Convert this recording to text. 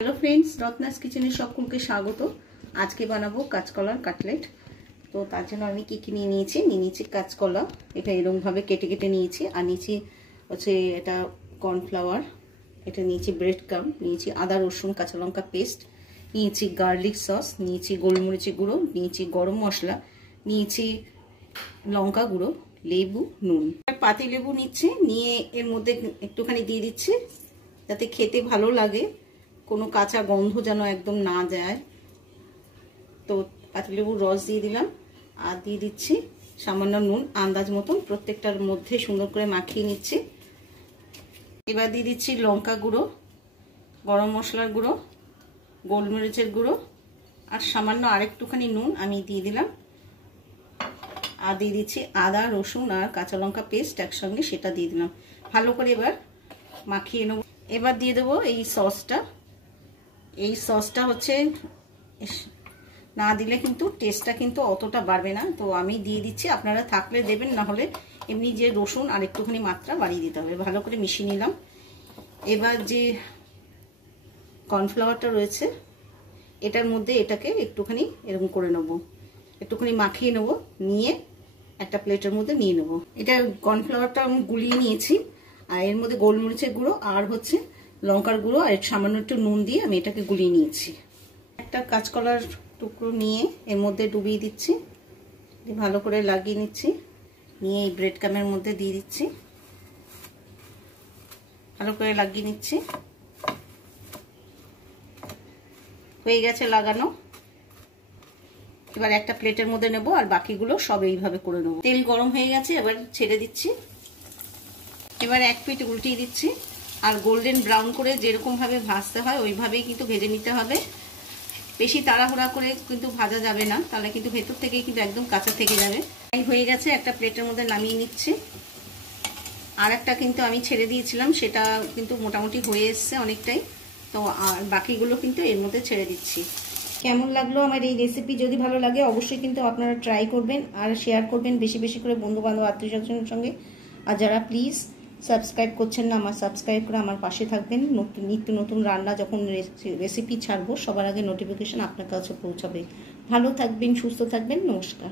Hello friends, Ratnas किचेने सकलके स्वागत। आज के बानाबो काँचकलार काटलेट। तो तार जोन्नो आमि कि कि निये नियेछि काँचकला, এটা এরকম ভাবে কেটে কেটে নিয়েছি। আর নিয়েছি হচ্ছে এটা কর্নফ্লাওয়ার, এটা নিয়েছি ব্রেড ক্রাম্ব, নিয়েছি আদা রসুন কাঁচা লঙ্কা পেস্ট, নিয়েছি গার্লিক সস, নিয়েছি গোলমরিচের গুঁড়ো, নিয়েছি গরম মশলা, নিয়েছি লঙ্কা গুঁড়ো, লেবু, নুন। পাতি লেবু নিচ্ছে, নিয়ে এর মধ্যে একটুখানি দিয়ে দিচ্ছি যাতে খেতে ভালো লাগে, কোনো কাঁচা গন্ধ যেন একদম না যায়। তো পাতিলেবুর রস দিয়ে দিলাম আর দিয়ে দিচ্ছি সামান্য নুন আন্দাজ মতন, প্রত্যেকটার মধ্যে সুন্দর করে মাখিয়ে নিচ্ছি। এবার দিয়ে দিচ্ছি লঙ্কা গুঁড়ো, গরম মশলার গুঁড়ো, গোলমরিচের গুঁড়ো আর সামান্য আরেকটুখানি নুন আমি দিয়ে দিলাম। আর দিয়ে দিচ্ছি আদা রসুন আর কাঁচা লঙ্কা পেস্ট একসঙ্গে, সেটা দিয়ে দিলাম। ভালো করে এবার মাখিয়ে নেব। এবার দিয়ে দেবো এই সসটা। এই সসটা হচ্ছে না দিলে কিন্তু টেস্টটা কিন্তু অতটা বাড়বে না, তো আমি দিয়ে দিচ্ছি, আপনারা থাকলে দেবেন, না হলে এমনি যে রসুন আর একটুখানি মাত্রা বাড়িয়ে দিতে হবে। ভালো করে মিশিয়ে নিলাম। এবার যে কর্নফ্লাওয়ারটা রয়েছে এটার মধ্যে এটাকে একটুখানি এরকম করে নেব, একটুখানি মাখিয়ে নেব, নিয়ে একটা প্লেটের মধ্যে নিয়ে নেব। এটা কর্নফ্লাওয়ারটা আমি গুলিয়ে নিয়েছি আর এর মধ্যে গোলমরিচের গুঁড়ো আর হচ্ছে লঙ্কার গুঁড়ো আর সামান্য একটু নুন দিয়ে আমি এটাকে গুলিয়ে নিয়েছি। একটা কাঁচকলার টুকরো নিয়ে এর মধ্যে ডুবিয়ে দিচ্ছি, ভালো করে লাগিয়ে নিচ্ছি, নিয়ে এই ব্রেড ক্রাম্বের মধ্যে দিয়ে দিচ্ছি, ভালো করে লাগিয়ে নিচ্ছি। হয়ে গেছে লাগানো। এবার একটা প্লেটের মধ্যে নেব আর বাকিগুলো সব এইভাবে করে নেব। তেল গরম হয়ে গেছে, এবার ছেড়ে দিচ্ছি। এবার এক পিঠ উল্টিয়ে দিচ্ছি আর গোল্ডেন ব্রাউন করে যেরকম ভাবে ভাজতে হয় ওইভাবেই কিন্তু ভেজে নিতে হবে। বেশি তাড়াহুড়া করে কিন্তু ভাজা যাবে না, তাহলে কিন্তু ভেতর থেকেই কিন্তু একদম কাঁচা থেকে যাবে। হয়ে গেছে, একটা প্লেটের মধ্যে নামিয়ে নিচ্ছি। আর একটা কিন্তু আমি ছেড়ে দিয়েছিলাম, সেটা কিন্তু মোটামুটি হয়ে এসছে অনেকটাই। তো আর বাকিগুলো কিন্তু এর মধ্যে ছেড়ে দিচ্ছি। কেমন লাগলো আমার এই রেসিপি? যদি ভালো লাগে অবশ্যই কিন্তু আপনারা ট্রাই করবেন আর শেয়ার করবেন বেশি বেশি করে বন্ধু বান্ধব আত্মীয় স্বজনের সঙ্গে। আর যারা প্লিজ সাবস্ক্রাইব করছেন না, আমার সাবস্ক্রাইব করে আমার পাশে থাকবেন। নিত্য নতুন রান্না যখন রেসিপি ছাড়বো সবার আগে নোটিফিকেশন আপনার কাছে পৌঁছাবে। ভালো থাকবেন, সুস্থ থাকবেন, নমস্কার।